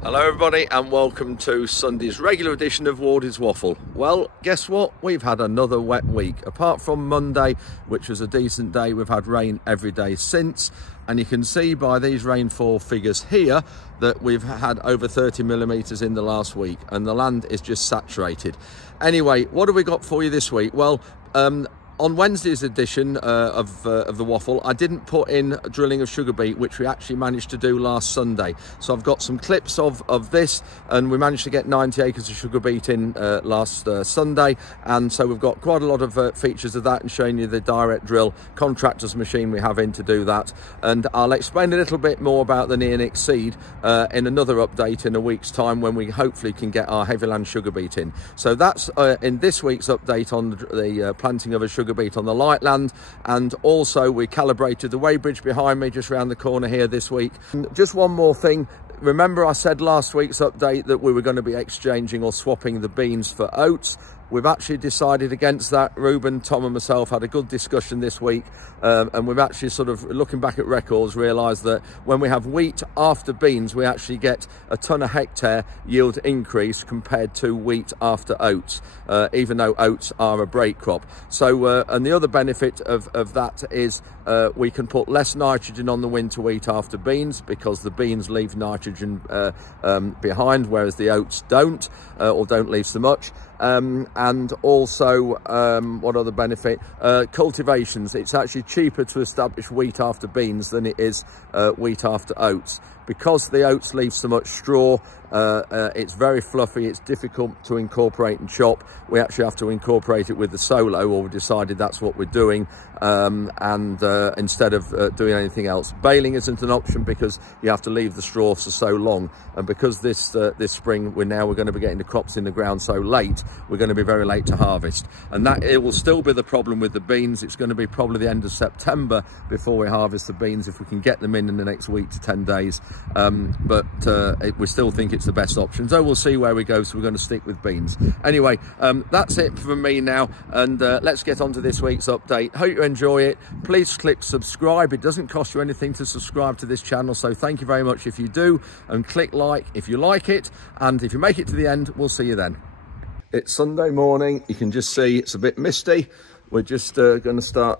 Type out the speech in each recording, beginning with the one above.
Hello everybody and welcome to Sunday's regular edition of Wardy's Waffle. Well, guess what? We've had another wet week. Apart from Monday, which was a decent day, we've had rain every day since. And you can see by these rainfall figures here that we've had over 30 millimetres in the last week and the land is just saturated. Anyway, what have we got for you this week? Well, on Wednesday's edition of the waffle, I didn't put in drilling of sugar beet, which we actually managed to do last Sunday. So I've got some clips of this, and we managed to get 90 acres of sugar beet in last Sunday. And so we've got quite a lot of features of that and showing you the direct drill contractor's machine we have in to do that. And I'll explain a little bit more about the neonic seed in another update in a week's time when we hopefully can get our HEATHLAND sugar beet in. So that's in this week's update on the planting of a sugar beet on the light land. And also we calibrated the Weighbridge behind me just around the corner here this week. Just one more thing, remember I said last week's update that we were going to be exchanging or swapping the beans for oats. We've actually decided against that. Ruben, Tom and myself had a good discussion this week, and we've actually sort of, looking back at records, realised that when we have wheat after beans, we actually get a tonne a hectare yield increase compared to wheat after oats, even though oats are a break crop. So, and the other benefit of that is we can put less nitrogen on the winter wheat after beans because the beans leave nitrogen behind, whereas the oats don't, or don't leave so much. And also, what other benefit? Cultivations. It's actually cheaper to establish wheat after beans than it is wheat after oats. Because the oats leave so much straw, it's very fluffy, it's difficult to incorporate and chop. We actually have to incorporate it with the solo, or we decided that's what we're doing, instead of doing anything else. Baling isn't an option because you have to leave the straw for so long, and because this spring we're going to be getting the crops in the ground so late, we're going to be very late to harvest, and that it will still be the problem with the beans. It's going to be probably the end of September before we harvest the beans, if we can get them in the next week to 10 days. We still think it's the best option, so we'll see where we go. So we're going to stick with beans. Anyway, that's it from me now, and let's get on to this week's update. Hope you enjoy it. Please click subscribe. It doesn't cost you anything to subscribe to this channel, so thank you very much if you do, and click like if you like it, and if you make it to the end, we'll see you then. It's Sunday morning. You can just see it's a bit misty. We're just going to start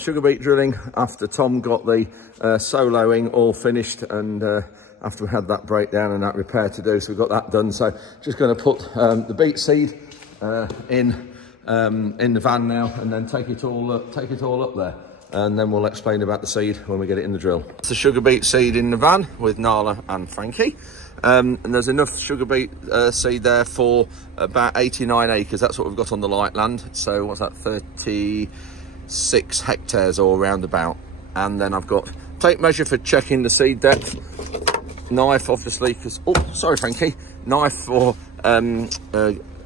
sugar beet drilling after Tom got the soloing all finished, and after we had that breakdown and that repair to do, so we've got that done. So just going to put the beet seed in the van now, and then take it all up there, and then we'll explain about the seed when we get it in the drill. It's the sugar beet seed in the van with Nala and Frankie. And there's enough sugar beet seed there for about 89 acres. That's what we've got on the light land. So what's that, 36 hectares all round about. And then I've got tape measure for checking the seed depth, knife obviously, because, oh sorry Frankie, knife for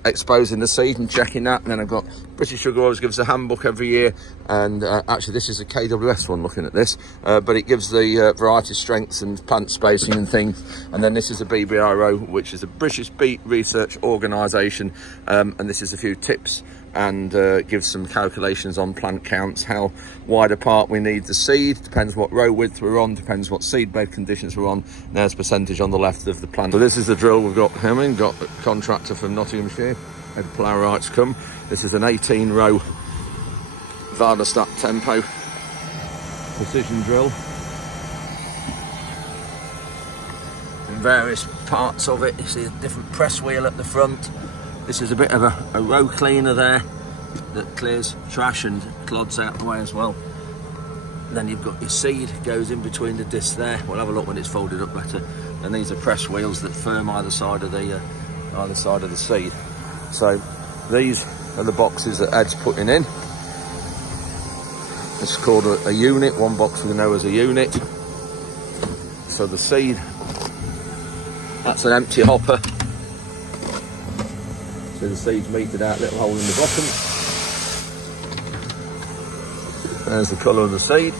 exposing the seed and checking that. And then I've got British Sugar always gives a handbook every year, and actually this is a KWS one looking at this, but it gives the variety strengths and plant spacing and things. And then this is a BBRO, which is a British Beet Research Organisation, and this is a few tips and gives some calculations on plant counts, how wide apart we need the seed, depends what row width we're on, depends what seed bed conditions we're on. There's percentage on the left of the plant. So this is the drill we've got coming. Got a contractor from Nottinghamshire, had Plowrights come. This is an 18 row Vardastat tempo precision drill. In various parts of it, you see a different press wheel at the front. This is a bit of a row cleaner there that clears trash and clods out the way as well. And then you've got your seed, goes in between the discs there. We'll have a look when it's folded up better. And these are press wheels that firm either side of the seed. So these are the boxes that Ed's putting in. It's called a unit. One box we know as a unit. So the seed, that's an empty hopper. So the seed's metered out, little hole in the bottom. There's the colour of the seed.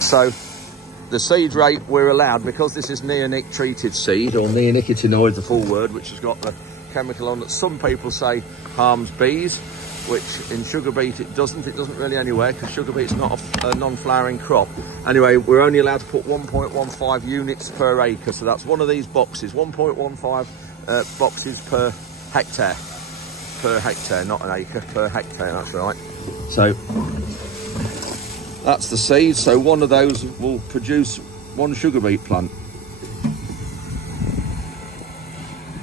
So the seed rate we're allowed, because this is neonic treated seed, or neonicotinoid, the full word, which has got the chemical on that some people say harms bees. which in sugar beet it doesn't really anywhere, because sugar beet's not a non-flowering crop. Anyway, we're only allowed to put 1.15 units per acre, so that's one of these boxes, 1.15 boxes per hectare, not an acre, per hectare, that's right. So that's the seed, so one of those will produce one sugar beet plant.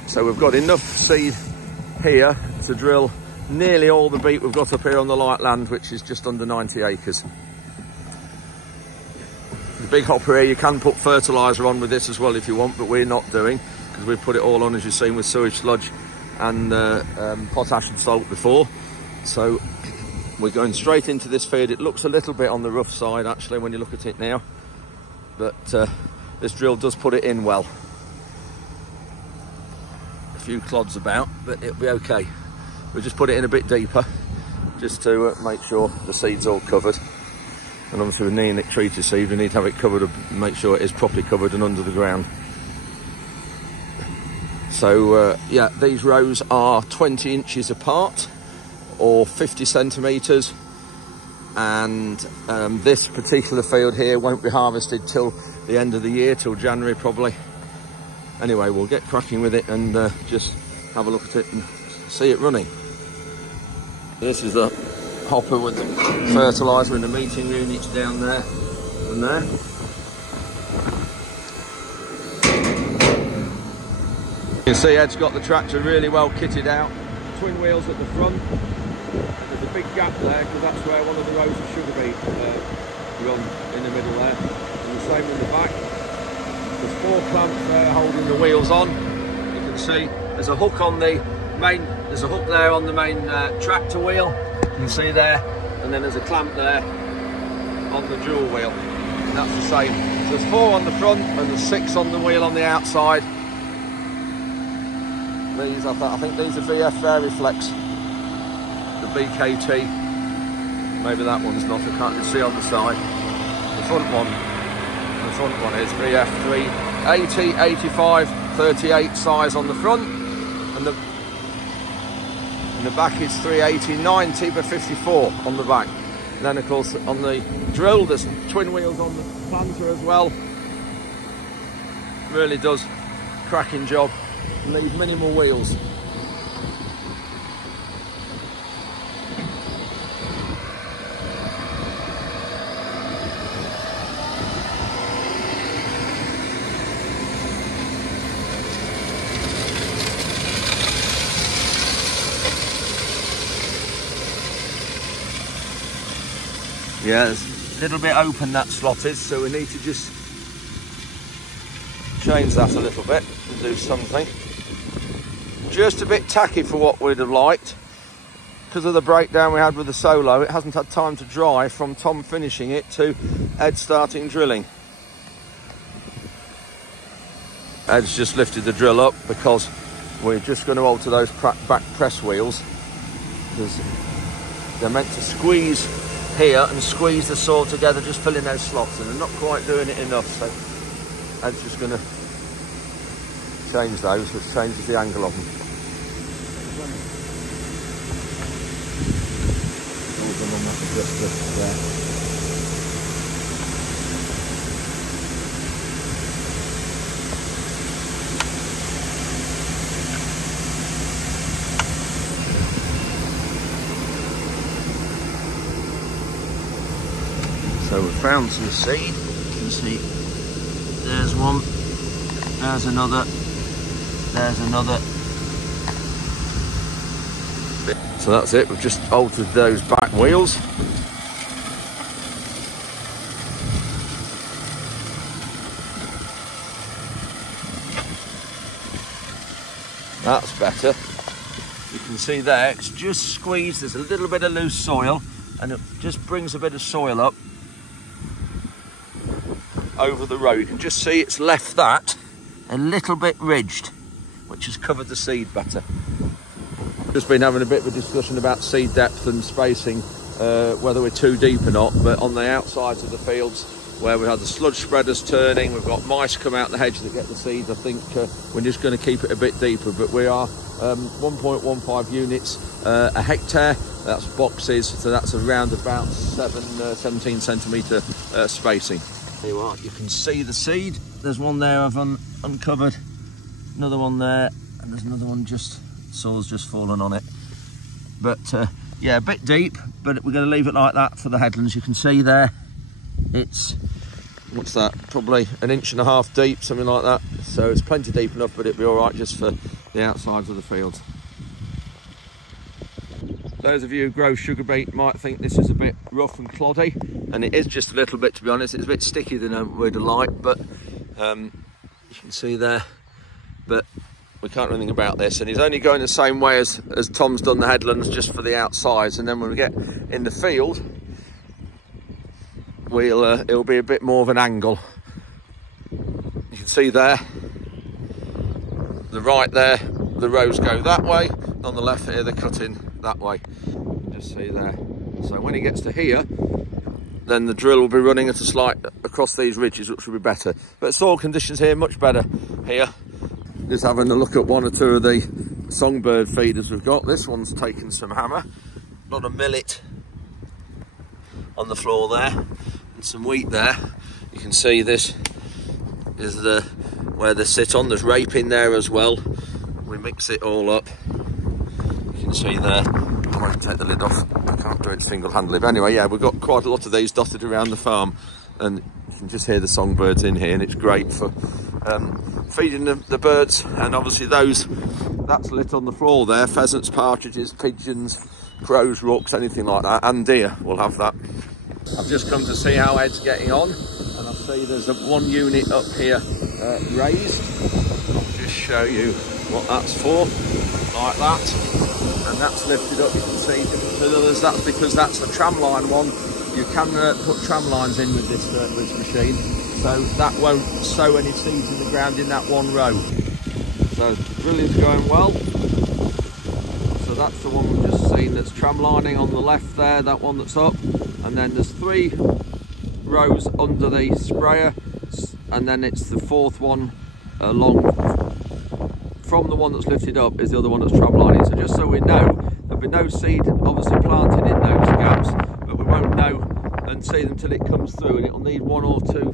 So we've got enough seed here to drill nearly all the beet we've got up here on the light land, which is just under 90 acres. The big hopper here, you can put fertiliser on with this as well if you want, but we're not doing, because we've put it all on, as you've seen, with sewage sludge and potash and salt before. So we're going straight into this field. It looks a little bit on the rough side actually when you look at it now, but this drill does put it in well. A few clods about, but it'll be okay. We'll just put it in a bit deeper, just to make sure the seed's all covered. And obviously with neonic treated seed, we need to have it covered, make sure it is properly covered and under the ground. So yeah, these rows are 20 inches apart, or 50 centimetres, and this particular field here won't be harvested till the end of the year, till January probably. Anyway, we'll get cracking with it and just have a look at it and see it running. This is a hopper with the fertiliser and the meeting units down there and there. You can see Ed's got the tractor really well kitted out. Twin wheels at the front. There's a big gap there because that's where one of the rows of sugar beet run, in the middle there. And the same in the back. There's 4 clamps there holding the wheels on. You can see there's a hook on the main, there's a hook there on the main tractor wheel. You can see there, and then there's a clamp there on the dual wheel. And that's the same. So there's 4 on the front and there's 6 on the wheel on the outside. These, I think these are VF Variflex, the BKT. Maybe that one's not, I can't see on the side. The front one is VF 380, 85, 38 size on the front, and the back is 380, 90 by 54 on the back. And then of course on the drill there's twin wheels on the planter as well. Really does cracking job. Leave minimal wheels. Yeah, it's a little bit open that slot is, so we need to just change that a little bit and do something. Just a bit tacky for what we'd have liked. Because of the breakdown we had with the Solo, it hasn't had time to dry from Tom finishing it to Ed starting drilling. Ed's just lifted the drill up because we're just going to alter those back press wheels, because they're meant to squeeze here and squeeze the saw together, just filling those slots, and they're not quite doing it enough, so Ed's just going to change those, which changes the angle of them. So we've found some seed. You can see there's one, there's another, there's another. So that's it, we've just altered those back wheels. That's better. You can see there, it's just squeezed, there's a little bit of loose soil, and it just brings a bit of soil up over the road. You can just see it's left that a little bit ridged, which has covered the seed better. Just been having a bit of a discussion about seed depth and spacing, whether we're too deep or not, but on the outsides of the fields where we had the sludge spreaders turning. We've got mice come out the hedge that get the seeds. I think we're just going to keep it a bit deeper, but we are 1.15 units a hectare. That's boxes, so that's around about 17 centimetre spacing. There you are, you can see the seed. There's one there I've uncovered, another one there, and there's another one soil's just fallen on it. But yeah, a bit deep, but we're going to leave it like that for the headlands. You can see there, it's, what's that, probably 1.5 inches deep, something like that. So it's plenty deep enough, but it'll be all right just for the outsides of the fields. Those of you who grow sugar beet might think this is a bit rough and cloddy, and it is just a little bit, to be honest. It's a bit stickier than we'd like, but you can see there, but we can't do anything about this. And he's only going the same way as Tom's done the headlands, just for the outsides, and then when we get in the field, it'll be a bit more of an angle. You can see there, the right there, the rows go that way, on the left here they're cutting that way. You can just see there. So when he gets to here, then the drill will be running at a slight across these ridges, which will be better. But soil conditions here much better here. Just having a look at one or two of the songbird feeders we've got. This one's taken some hammer, a lot of millet on the floor there, and some wheat there. You can see this is where they sit on. There's rape in there as well. We mix it all up. You can see there. I won't take the lid off. I can't do it single-handedly. But anyway, yeah, we've got quite a lot of these dotted around the farm, and you can just hear the songbirds in here, and it's great for feeding the birds. And obviously that's lit on the floor there. Pheasants, partridges, pigeons, crows, rooks, anything like that, and deer will have that. I've just come to see how Ed's getting on, and I see there's one unit up here raised. I'll just show you what that's for, like that. And that's lifted up, you can see different to the others. That's because that's the tramline one. You can put tram lines in with this machine, so that won't sow any seeds in the ground in that one row. So drilling's going well. So that's the one we've just seen that's tram lining on the left there, that one that's up. And then there's 3 rows under the sprayer, and then it's the 4th one along from the one that's lifted up is the other one that's tram lining. So just so we know, there'll be no seed obviously planted in those gaps, but we won't know and see them till it comes through, and it'll need 1 or 2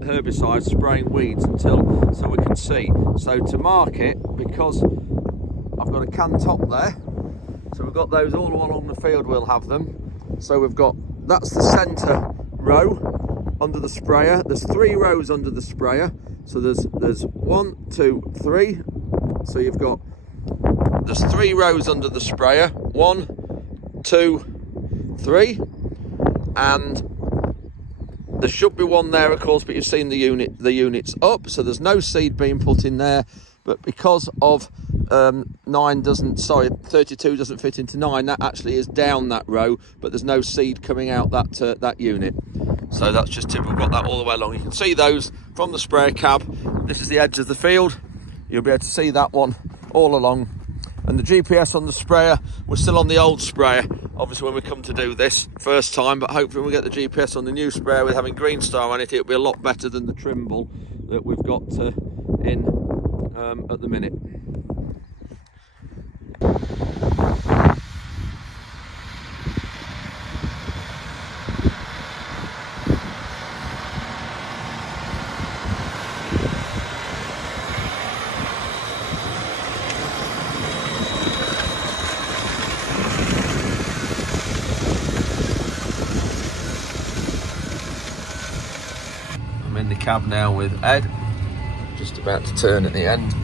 herbicides spraying weeds so we can see. So to mark it, because I've got a can top there, so we've got those all along the field, we'll have them. So we've got, that's the centre row under the sprayer. There's 3 rows under the sprayer. So there's 1, 2, 3. So there's 3 rows under the sprayer. 1, 2, 3. And there should be one there, of course, but you've seen the unit's up. So there's no seed being put in there. But because of 32 doesn't fit into 9, that actually is down that row, but there's no seed coming out that unit. So that's just typical. We've got that all the way along. You can see those from the sprayer cab. This is the edge of the field. You'll be able to see that one all along. And the GPS on the sprayer, we're still on the old sprayer, obviously, when we come to do this first time, but hopefully when we get the GPS on the new sprayer with having Green Star on it, it'll be a lot better than the Trimble that we've got in at the minute. I'm in the cab now with Ed, just about to turn at the end.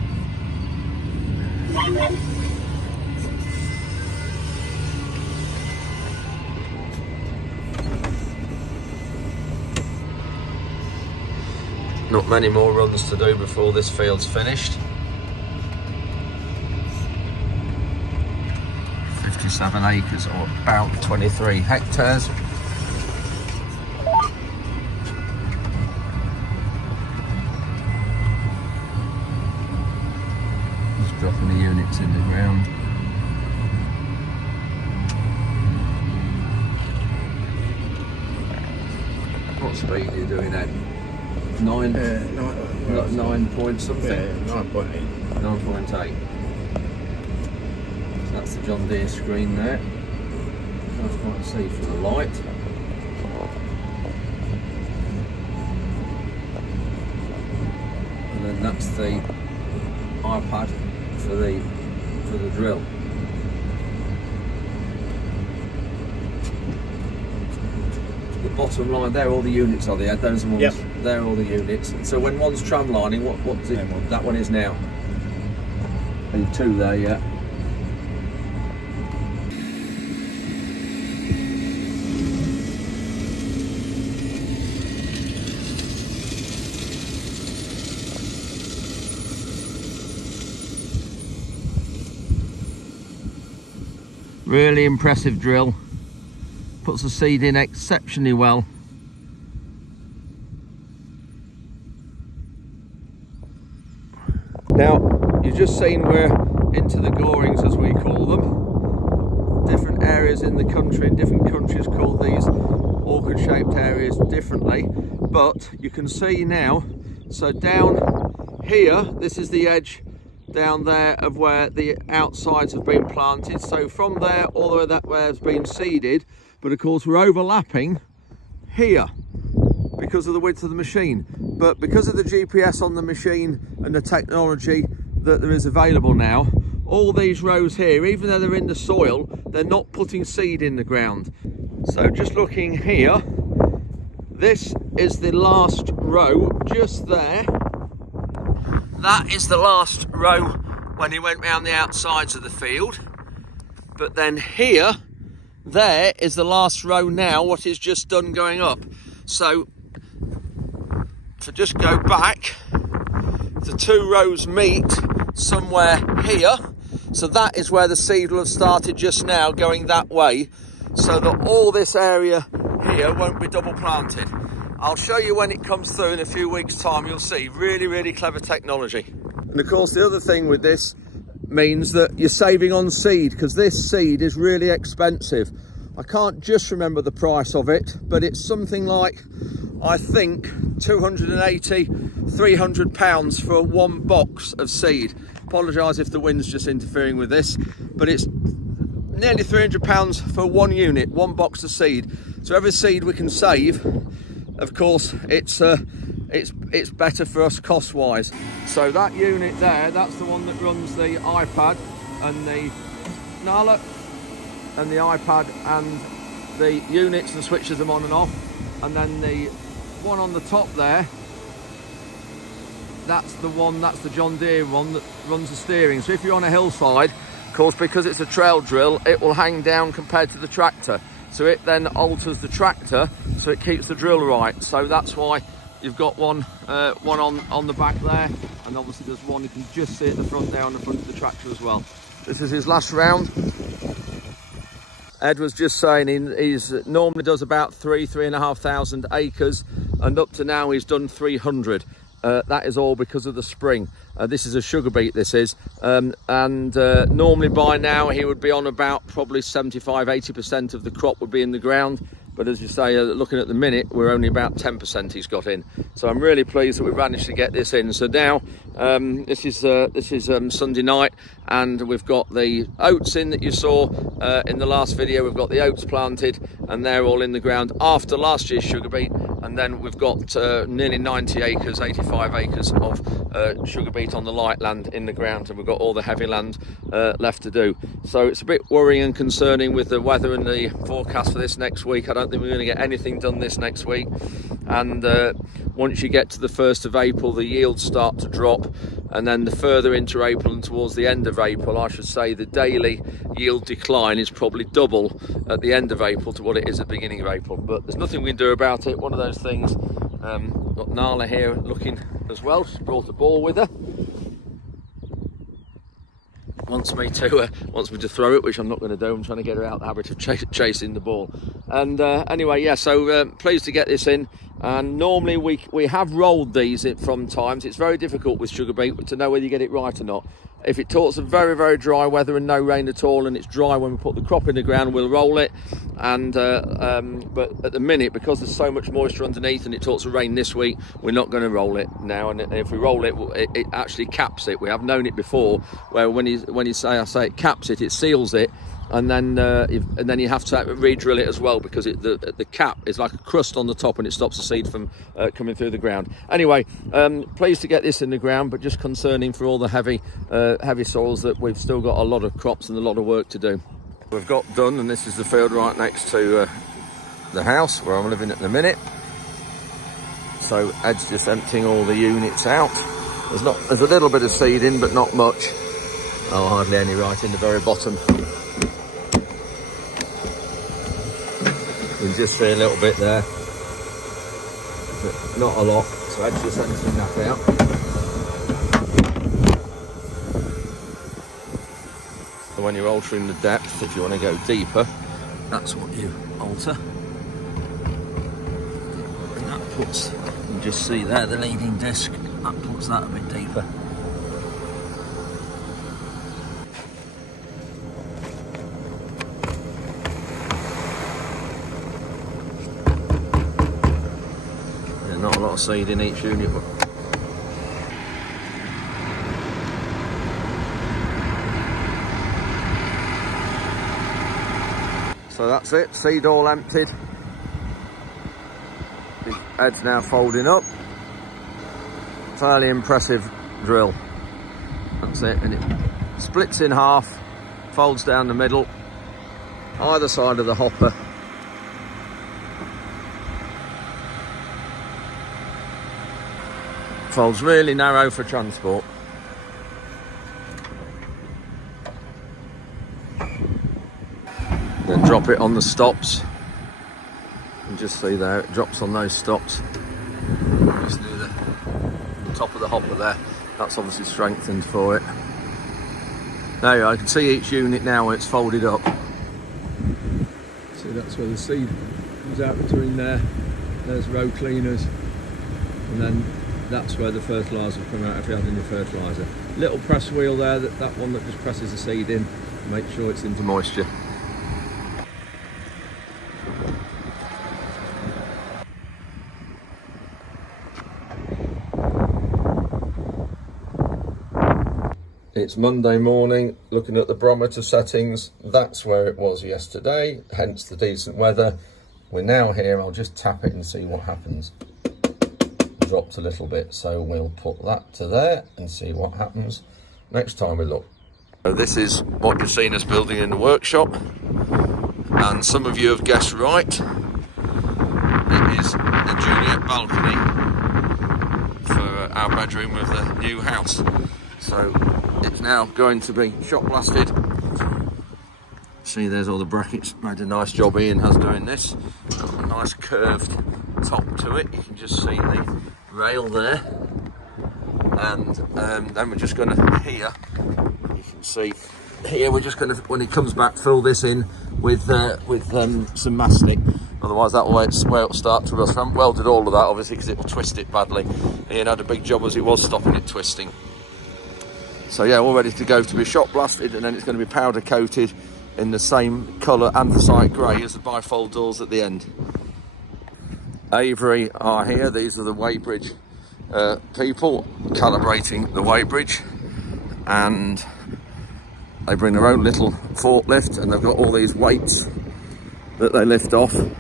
Not many more runs to do before this field's finished. 57 acres, or about 23 hectares. Just dropping the units in the ground. What speed are you doing at? 9 point something? Yeah, 9.8. 9.8. That's the John Deere screen there. Can't quite see from the light. And then that's the iPad for the drill. The bottom line, there all the units are there. Those are ones. Yep. There are all the units. So when one's tram lining, what's it? That one is now. And 2 there, yeah. Really impressive drill. Puts the seed in exceptionally well. Now, you've just seen we're into the gorings, as we call them. Different areas in the country, different countries call these orchid-shaped areas differently. But you can see now, so down here, this is the edge down there of where the outsides have been planted. So from there all the way that way has been seeded, but of course we're overlapping here because of the width of the machine. But because of the GPS on the machine and the technology that there is available now, all these rows here, even though they're in the soil, they're not putting seed in the ground. So just looking here, this is the last row just there. That is the last row when he went round the outsides of the field. But then here, there is the last row now, what he's just done going up. So, to just go back, the 2 rows meet somewhere here. So that is where the seed will have started just now, going that way. So that all this area here won't be double planted. I'll show you when it comes through in a few weeks' time. You'll see really, really clever technology. And of course, the other thing with this means that you're saving on seed, because this seed is really expensive. I can't just remember the price of it, but it's something like, I think, 280, 300 pounds for 1 box of seed. Apologise if the wind's just interfering with this, but it's nearly 300 pounds for 1 unit, 1 box of seed. So every seed we can save, of course, it's better for us cost-wise. So that unit there, that's the one that runs the iPad and the Nala and the iPad and the units and switches them on and off. And then the one on the top there, that's the John Deere one that runs the steering. So if you're on a hillside, of course, because it's a trail drill, it will hang down compared to the tractor. So it then alters the tractor, so it keeps the drill right. So that's why you've got one on the back there, and obviously there's one you can just see at the front there on the front of the tractor as well. This is his last round. Ed was just saying he's normally does about 3,500 acres, and up to now he's done 300. That is all because of the spring. This is a sugar beet, this is, and normally by now he would be on about probably 75–80% of the crop would be in the ground. But as you say, looking at the minute, we're only about 10% he's got in. So I'm really pleased that we've managed to get this in. So now this is Sunday night, and we've got the oats in that you saw in the last video. We've got the oats planted, and they're all in the ground after last year's sugar beet. And then we've got nearly 90 acres, 85 acres of sugar beet on the light land in the ground, and we've got all the heavy land left to do. So it's a bit worrying and concerning with the weather and the forecast for this next week. I don't think we're going to get anything done this next week. And once you get to the 1st of April, the yields start to drop. And then the further into April and towards the end of April, I should say, the daily yield decline is probably double at the end of April to what it is at the beginning of April. But there's nothing we can do about it. One of those things. Got Nala here looking as well. She's brought a ball with her. Wants me to throw it, which I'm not going to do. I'm trying to get her out of the habit of chasing the ball. And anyway, yeah, so pleased to get this in. And normally we have rolled these from times. It's very difficult with sugar beet to know whether you get it right or not. If it talks of very, very dry weather and no rain at all, and it's dry when we put the crop in the ground, we'll roll it. And but at the minute, because there's so much moisture underneath and it talks of rain this week, we're not going to roll it now. And if we roll it, it actually caps it. We have known it before, where when you say it caps it, it seals it. And then you have to re-drill it as well, because the cap is like a crust on the top and it stops the seed from coming through the ground. Anyway, pleased to get this in the ground, but just concerning for all the heavy soils that we've still got a lot of crops and a lot of work to do. We've got done, and this is the field right next to the house where I'm living at the minute. So Ed's just emptying all the units out. There's a little bit of seed in, but not much. Oh, hardly any right in the very bottom. You can just see a little bit there, but not a lot. So Ed's just emptying that out. So when you're altering the depth, if you want to go deeper, that's what you alter. And that puts, you can just see there the leading disc, that puts that a bit deeper. Not a lot of seed in each unit, but so that's it, seed all emptied. The head's now folding up. Fairly impressive drill. That's it, and it splits in half, folds down the middle, either side of the hopper. Folds really narrow for transport. Then drop it on the stops. You can just see there, it drops on those stops. Just near the top of the hopper there. That's obviously strengthened for it. There you go, I can see each unit now when it's folded up. See, that's where the seed comes out between there. There's row cleaners. And then that's where the fertiliser will come out if you had any fertiliser. Little press wheel there, that one that just presses the seed in, make sure it's into moisture. It's Monday morning, looking at the barometer settings. That's where it was yesterday, hence the decent weather. We're now here, I'll just tap it and see what happens. Dropped a little bit, so we'll put that to there and see what happens next time we look. So this is what you've seen us building in the workshop, and some of you have guessed right. It is the Juliet balcony for our bedroom of the new house. So it's now going to be shot blasted. See, there's all the brackets. Made a nice job Ian has doing this. Got a nice curved top to it. You can just see the rail there. And then we're just going to, here, you can see, here we're just going to, when it comes back, fill this in with some mastic. Otherwise that will where it'll start to rust. I haven't welded all of that, obviously, because it will twist it badly. Ian had a big job as it was stopping it twisting. So yeah, all ready to go to be shot blasted, and then it's going to be powder coated in the same colour anthracite grey as the bifold doors at the end. Avery are here. These are the Weighbridge people calibrating the Weighbridge, and they bring their own little forklift, and they've got all these weights that they lift off to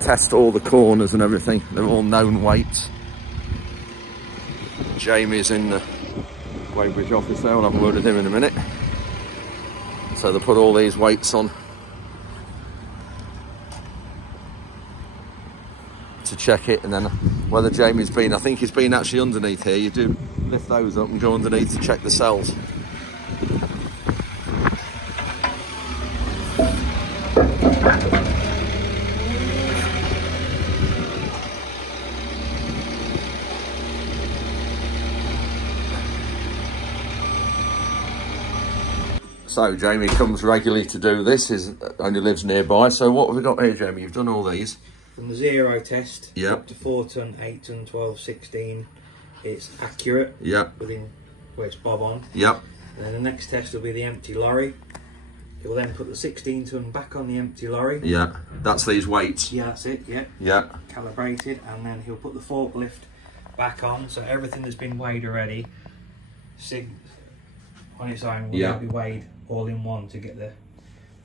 test all the corners and everything. They're all known weights. Jamie's in the Weighbridge office there. I'll have a word with him in a minute. So they put all these weights on to check it, and then whether Jamie's been, I think he's been actually underneath here. You do lift those up and go underneath to check the cells. So Jamie comes regularly to do this, only lives nearby. So what have we got here, Jamie? You've done all these. From the 0 test, yep, up to 4 tonne, 8 tonne, 12, 16, it's accurate. Yep. Within where it's bob on. Yep. And then the next test will be the empty lorry. It will then put the 16 tonne back on the empty lorry. Yeah, that's these weights. Yeah, that's it, yeah. Yeah. Calibrated, and then he'll put the forklift back on, so everything that's been weighed already, on its own, will be weighed all in one to get the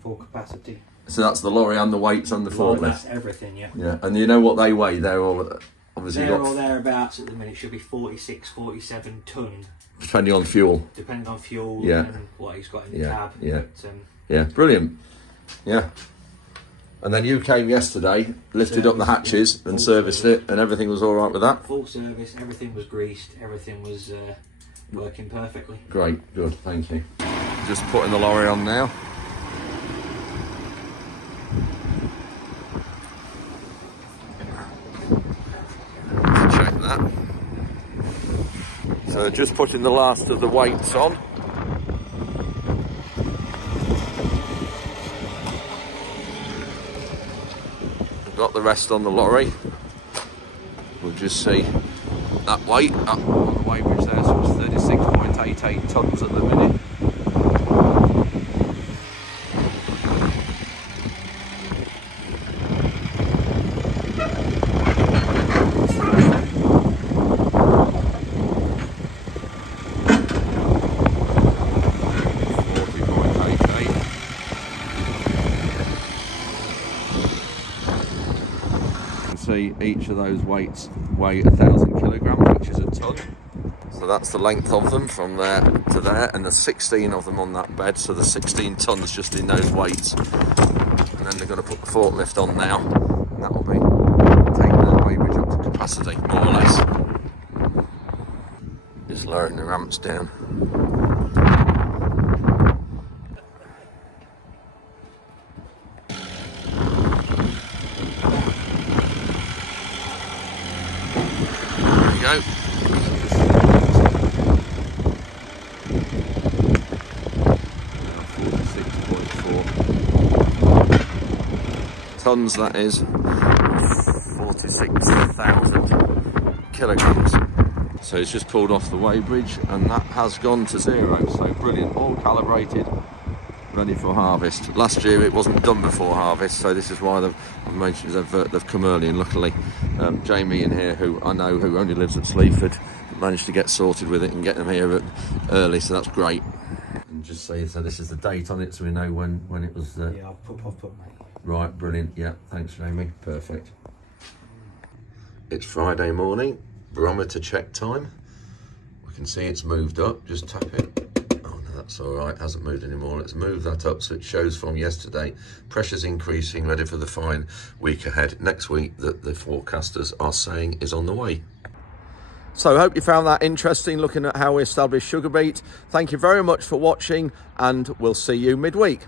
full capacity. So that's the lorry and the weights on the forklift? That's everything, yeah. Yeah, and you know what they weigh? They're all obviously they're all thereabouts at the minute. Should be 46, 47 tonne. Depending on fuel. Depending on fuel, yeah, and what he's got in the cab. Yeah, but, yeah, brilliant. Yeah. And then you came yesterday, lifted up the hatches and serviced it, and everything was all right with that? Full service, everything was greased, everything was working perfectly. Great, good, thank you. Just putting the lorry on now. Check that. So just putting the last of the weights on. We've got the rest on the lorry. We'll just see that weight up on the Weighbridge there, so it's 36.88 tonnes at the minute. See each of those weights weigh 1,000 kilograms, which is a tonne. So that's the length of them from there to there, and there's 16 of them on that bed, so there's 16 tonnes just in those weights. And then they're going to put the forklift on now, and that will be taking that weighbridge up to capacity, more or less. Just lowering the ramps down. Go. 46.4 tonnes, that is 46,000 kilograms. So it's just pulled off the weighbridge, and that has gone to 0. So brilliant, all calibrated, ready for harvest. Last year it wasn't done before harvest, so this is why they've come early, and luckily Jamie in here, who I know who only lives at Sleaford, managed to get sorted with it and get them here early, so that's great. And just say, so this is the date on it, so we know when it was. Yeah, I'll put mate. Right, brilliant. Yeah, thanks, Jamie. Perfect. It's Friday morning, barometer check time. We can see it's moved up. Just tap it. Oh no, that's all right. It hasn't moved anymore. Let's move that up so it shows from yesterday. Pressure's increasing, ready for the fine week ahead. Next week that the forecasters are saying is on the way. So I hope you found that interesting, looking at how we establish sugar beet. Thank you very much for watching, and we'll see you midweek.